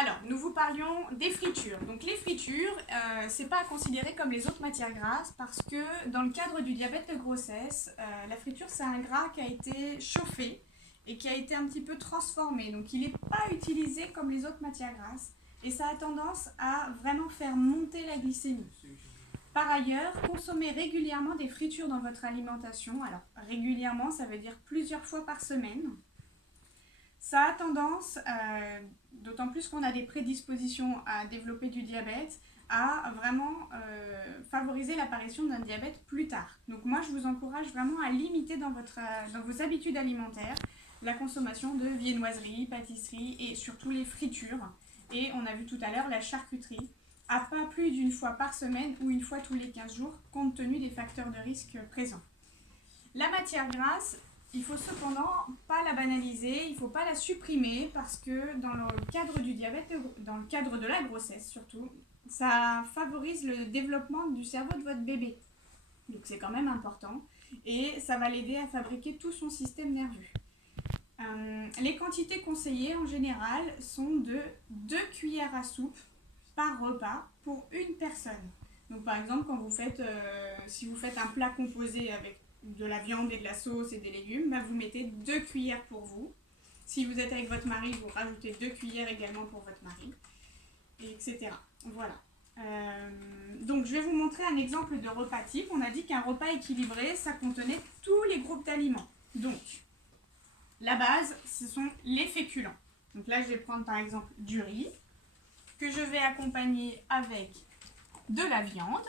Alors, nous vous parlions des fritures. Donc les fritures, c'est pas à considérer comme les autres matières grasses parce que dans le cadre du diabète de grossesse, la friture c'est un gras qui a été chauffé et qui a été un petit peu transformé. Donc il n'est pas utilisé comme les autres matières grasses et ça a tendance à vraiment faire monter la glycémie. Par ailleurs, consommez régulièrement des fritures dans votre alimentation. Alors régulièrement, ça veut dire plusieurs fois par semaine. Ça a tendance, d'autant plus qu'on a des prédispositions à développer du diabète, à vraiment favoriser l'apparition d'un diabète plus tard. Donc moi, je vous encourage vraiment à limiter dans vos habitudes alimentaires la consommation de viennoiseries, pâtisseries et surtout les fritures. Et on a vu tout à l'heure la charcuterie, à pas plus d'une fois par semaine ou une fois tous les 15 jours, compte tenu des facteurs de risque présents. La matière grasse, il faut cependant pas la banaliser, il ne faut pas la supprimer parce que dans le cadre du diabète, dans le cadre de la grossesse surtout, ça favorise le développement du cerveau de votre bébé. Donc c'est quand même important et ça va l'aider à fabriquer tout son système nerveux. Les quantités conseillées en général sont de 2 cuillères à soupe par repas pour une personne. Donc par exemple, quand si vous faites un plat composé avec de la viande et de la sauce et des légumes, vous mettez 2 cuillères pour vous. Si vous êtes avec votre mari, vous rajoutez 2 cuillères également pour votre mari, etc. Voilà. Donc je vais vous montrer un exemple de repas type. On a dit qu'un repas équilibré, ça contenait tous les groupes d'aliments. Donc, la base, ce sont les féculents. Donc là, je vais prendre par exemple du riz, que je vais accompagner avec de la viande.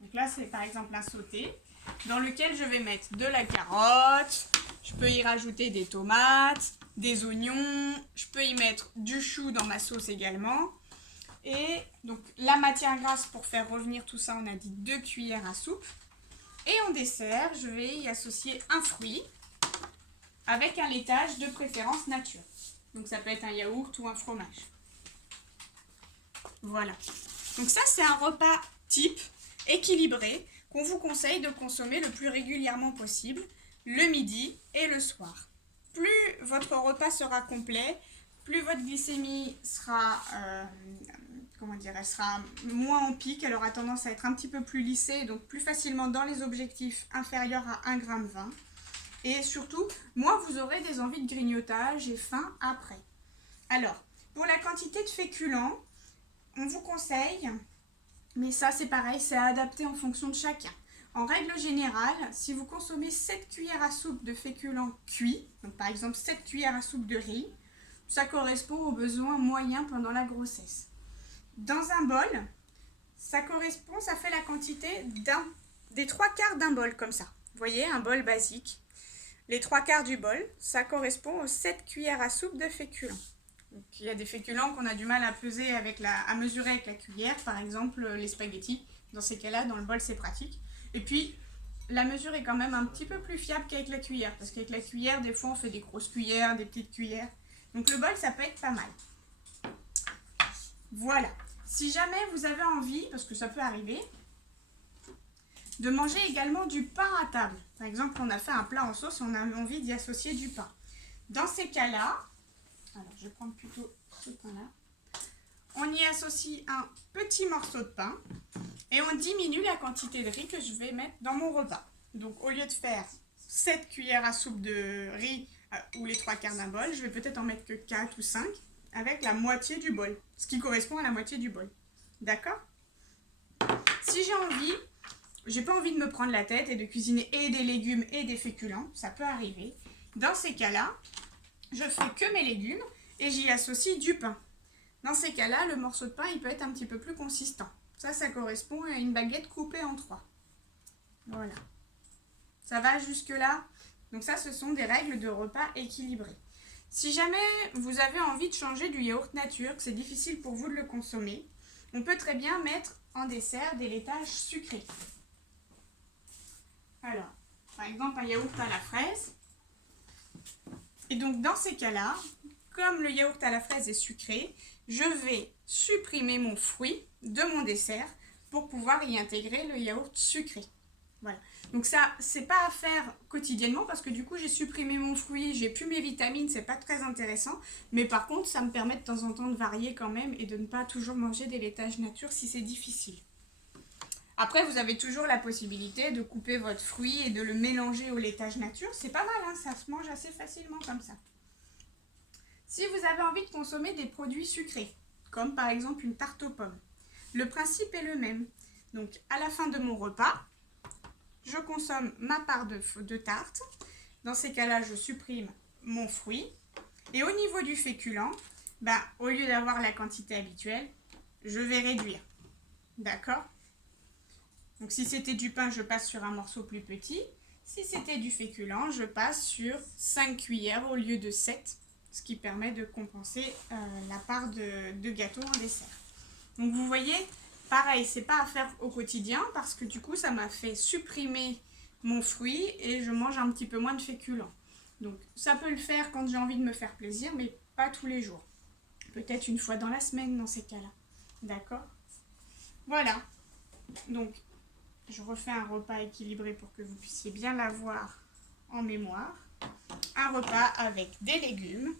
Donc là, c'est par exemple un sauté, dans lequel je vais mettre de la carotte, je peux y rajouter des tomates, des oignons, je peux y mettre du chou dans ma sauce également. Et donc la matière grasse, pour faire revenir tout ça, on a dit 2 cuillères à soupe. Et en dessert, je vais y associer un fruit avec un laitage de préférence nature. Donc ça peut être un yaourt ou un fromage. Voilà. Donc ça, c'est un repas type équilibré qu'on vous conseille de consommer le plus régulièrement possible, le midi et le soir. Plus votre repas sera complet, plus votre glycémie sera, elle sera moins en pic, elle aura tendance à être un petit peu plus lissée, donc plus facilement dans les objectifs inférieurs à 1,20 g. Et surtout, moins vous aurez des envies de grignotage et faim après. Alors, pour la quantité de féculents, on vous conseille, mais ça c'est pareil, c'est à adapter en fonction de chacun. En règle générale, si vous consommez 7 cuillères à soupe de féculents cuits, donc par exemple 7 cuillères à soupe de riz, ça correspond aux besoins moyens pendant la grossesse. Dans un bol, ça fait la quantité des 3/4 d'un bol comme ça. Vous voyez, un bol basique. Les 3/4 du bol, ça correspond aux 7 cuillères à soupe de féculents. Donc, il y a des féculents qu'on a du mal à à mesurer avec la cuillère, par exemple les spaghettis. Dans ces cas-là, dans le bol, c'est pratique. Et puis, la mesure est quand même un petit peu plus fiable qu'avec la cuillère, parce qu'avec la cuillère, des fois, on fait des grosses cuillères, des petites cuillères. Donc, le bol, ça peut être pas mal. Voilà. Si jamais vous avez envie, parce que ça peut arriver, de manger également du pain à table. Par exemple, on a fait un plat en sauce, on a envie d'y associer du pain. Dans ces cas-là, alors je vais prendre plutôt ce pain-là, on y associe un petit morceau de pain et on diminue la quantité de riz que je vais mettre dans mon repas. Donc au lieu de faire 7 cuillères à soupe de riz ou les 3/4 d'un bol, je vais peut-être en mettre que 4 ou 5 avec la moitié du bol, ce qui correspond à la moitié du bol. D'accord ? Si j'ai pas envie de me prendre la tête et de cuisiner et des légumes et des féculents, ça peut arriver. Dans ces cas-là, je fais que mes légumes et j'y associe du pain. Dans ces cas-là, le morceau de pain, il peut être un petit peu plus consistant. Ça correspond à une baguette coupée en 3. Voilà. Ça va jusque-là. Donc ça, ce sont des règles de repas équilibrés. Si jamais vous avez envie de changer du yaourt nature, que c'est difficile pour vous de le consommer, on peut très bien mettre en dessert des laitages sucrés. Alors, par exemple, un yaourt à la fraise. Et donc, dans ces cas-là, comme le yaourt à la fraise est sucré, je vais supprimer mon fruit de mon dessert pour pouvoir y intégrer le yaourt sucré. Voilà. Donc ça, c'est pas à faire quotidiennement parce que du coup j'ai supprimé mon fruit, j'ai plus mes vitamines, c'est pas très intéressant. Mais par contre, ça me permet de temps en temps de varier quand même et de ne pas toujours manger des laitages nature si c'est difficile. Après, vous avez toujours la possibilité de couper votre fruit et de le mélanger au laitage nature. C'est pas mal, hein, ça se mange assez facilement comme ça. Si vous avez envie de consommer des produits sucrés, comme par exemple une tarte aux pommes, le principe est le même. Donc, à la fin de mon repas, je consomme ma part de tarte. Dans ces cas-là, je supprime mon fruit. Et au niveau du féculent, au lieu d'avoir la quantité habituelle, je vais réduire. D'accord ? Donc si c'était du pain, je passe sur un morceau plus petit. Si c'était du féculent, je passe sur 5 cuillères au lieu de 7, ce qui permet de compenser la part de gâteau en dessert. Donc vous voyez, pareil, c'est pas à faire au quotidien parce que du coup ça m'a fait supprimer mon fruit et je mange un petit peu moins de féculents. Donc ça peut le faire quand j'ai envie de me faire plaisir, mais pas tous les jours. Peut-être une fois dans la semaine dans ces cas-là. D'accord ? Voilà. Donc je refais un repas équilibré pour que vous puissiez bien l'avoir en mémoire. Un repas avec des légumes,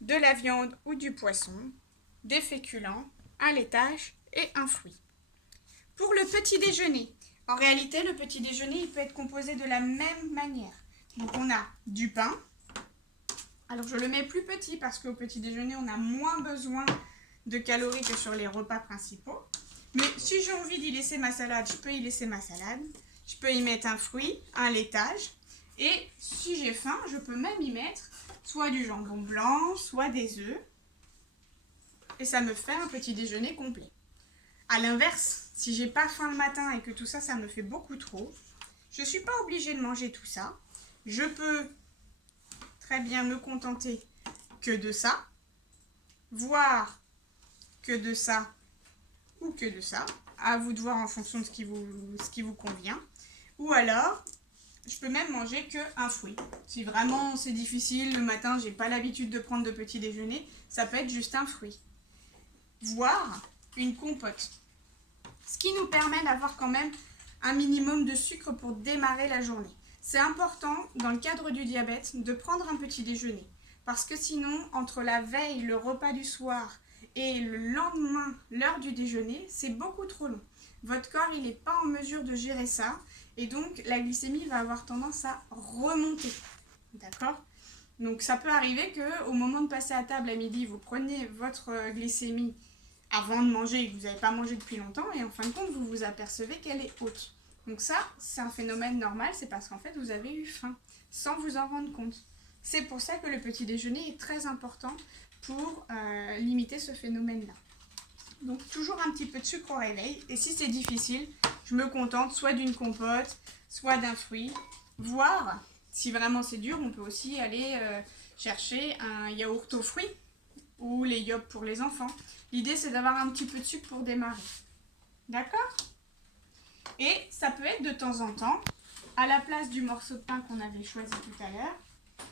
de la viande ou du poisson, des féculents, un laitage et un fruit. Pour le petit déjeuner, en réalité, le petit déjeuner, il peut être composé de la même manière. Donc, on a du pain. Alors, je le mets plus petit parce qu'au petit déjeuner, on a moins besoin de calories que sur les repas principaux. Mais si j'ai envie d'y laisser ma salade, je peux y laisser ma salade. Je peux y mettre un fruit, un laitage. Et si j'ai faim, je peux même y mettre soit du jambon blanc, soit des œufs. Et ça me fait un petit déjeuner complet. A l'inverse, si j'ai pas faim le matin et que tout ça, ça me fait beaucoup trop, je ne suis pas obligée de manger tout ça. Je peux très bien me contenter que de ça, voire que de ça ou que de ça. À vous de voir en fonction de ce qui vous convient. Ou alors, je peux même manger qu'un fruit. Si vraiment c'est difficile, le matin, j'ai pas l'habitude de prendre de petit déjeuner, ça peut être juste un fruit. Voire une compote. Ce qui nous permet d'avoir quand même un minimum de sucre pour démarrer la journée. C'est important, dans le cadre du diabète, de prendre un petit déjeuner. Parce que sinon, entre la veille, le repas du soir et le lendemain, l'heure du déjeuner, c'est beaucoup trop long. Votre corps, il n'est pas en mesure de gérer ça. Et donc, la glycémie va avoir tendance à remonter. D'accord ? Donc, ça peut arriver qu'au moment de passer à table à midi, vous preniez votre glycémie avant de manger et que vous n'avez pas mangé depuis longtemps. Et en fin de compte, vous vous apercevez qu'elle est haute. Donc ça, c'est un phénomène normal. C'est parce qu'en fait, vous avez eu faim sans vous en rendre compte. C'est pour ça que le petit déjeuner est très important pour limiter ce phénomène-là. Donc toujours un petit peu de sucre au réveil. Et si c'est difficile, je me contente soit d'une compote, soit d'un fruit. Voire, si vraiment c'est dur, on peut aussi aller chercher un yaourt aux fruits ou les yop pour les enfants. L'idée, c'est d'avoir un petit peu de sucre pour démarrer. D'accord ? Et ça peut être de temps en temps, à la place du morceau de pain qu'on avait choisi tout à l'heure,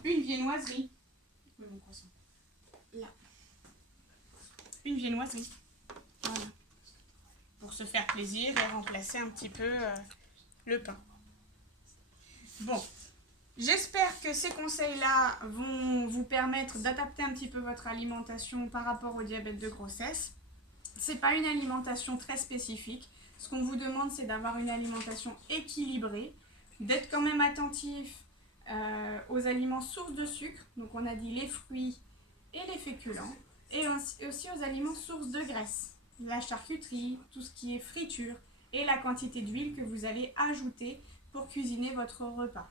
une viennoiserie. Là. Une viennoiserie. Voilà. Pour se faire plaisir et remplacer un petit peu le pain. Bon, j'espère que ces conseils-là vont vous permettre d'adapter un petit peu votre alimentation par rapport au diabète de grossesse. C'est pas une alimentation très spécifique. Ce qu'on vous demande, c'est d'avoir une alimentation équilibrée, d'être quand même attentif aux aliments sources de sucre. Donc on a dit les fruits et les féculents. Et aussi aux aliments sources de graisse. La charcuterie, tout ce qui est friture et la quantité d'huile que vous allez ajouter pour cuisiner votre repas.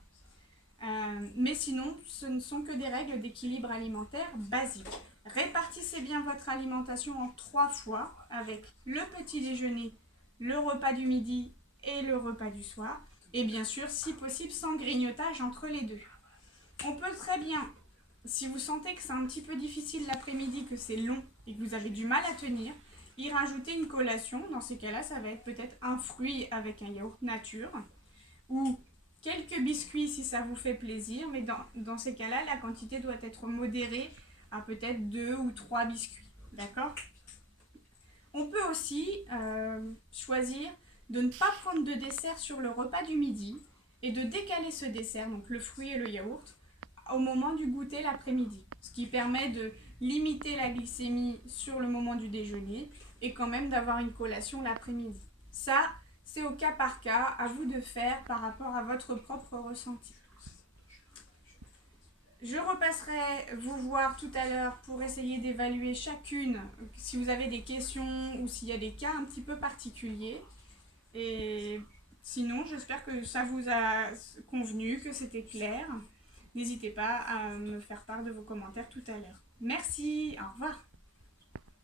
Mais sinon, ce ne sont que des règles d'équilibre alimentaire basiques. Répartissez bien votre alimentation en 3 fois avec le petit déjeuner, le repas du midi et le repas du soir. Et bien sûr, si possible, sans grignotage entre les deux. On peut très bien, si vous sentez que c'est un petit peu difficile l'après-midi, que c'est long et que vous avez du mal à tenir, y rajouter une collation. Dans ces cas-là, ça va être peut-être un fruit avec un yaourt nature ou quelques biscuits si ça vous fait plaisir. Mais dans ces cas-là, la quantité doit être modérée à peut-être 2 ou 3 biscuits. D'accord ? On peut aussi choisir de ne pas prendre de dessert sur le repas du midi et de décaler ce dessert, donc le fruit et le yaourt, au moment du goûter l'après-midi. Ce qui permet de limiter la glycémie sur le moment du déjeuner et quand même d'avoir une collation l'après-midi. Ça, c'est au cas par cas, à vous de faire par rapport à votre propre ressenti. Je repasserai vous voir tout à l'heure pour essayer d'évaluer chacune, si vous avez des questions ou s'il y a des cas un petit peu particuliers. Et sinon, j'espère que ça vous a convenu, que c'était clair. N'hésitez pas à me faire part de vos commentaires tout à l'heure. Merci, au revoir.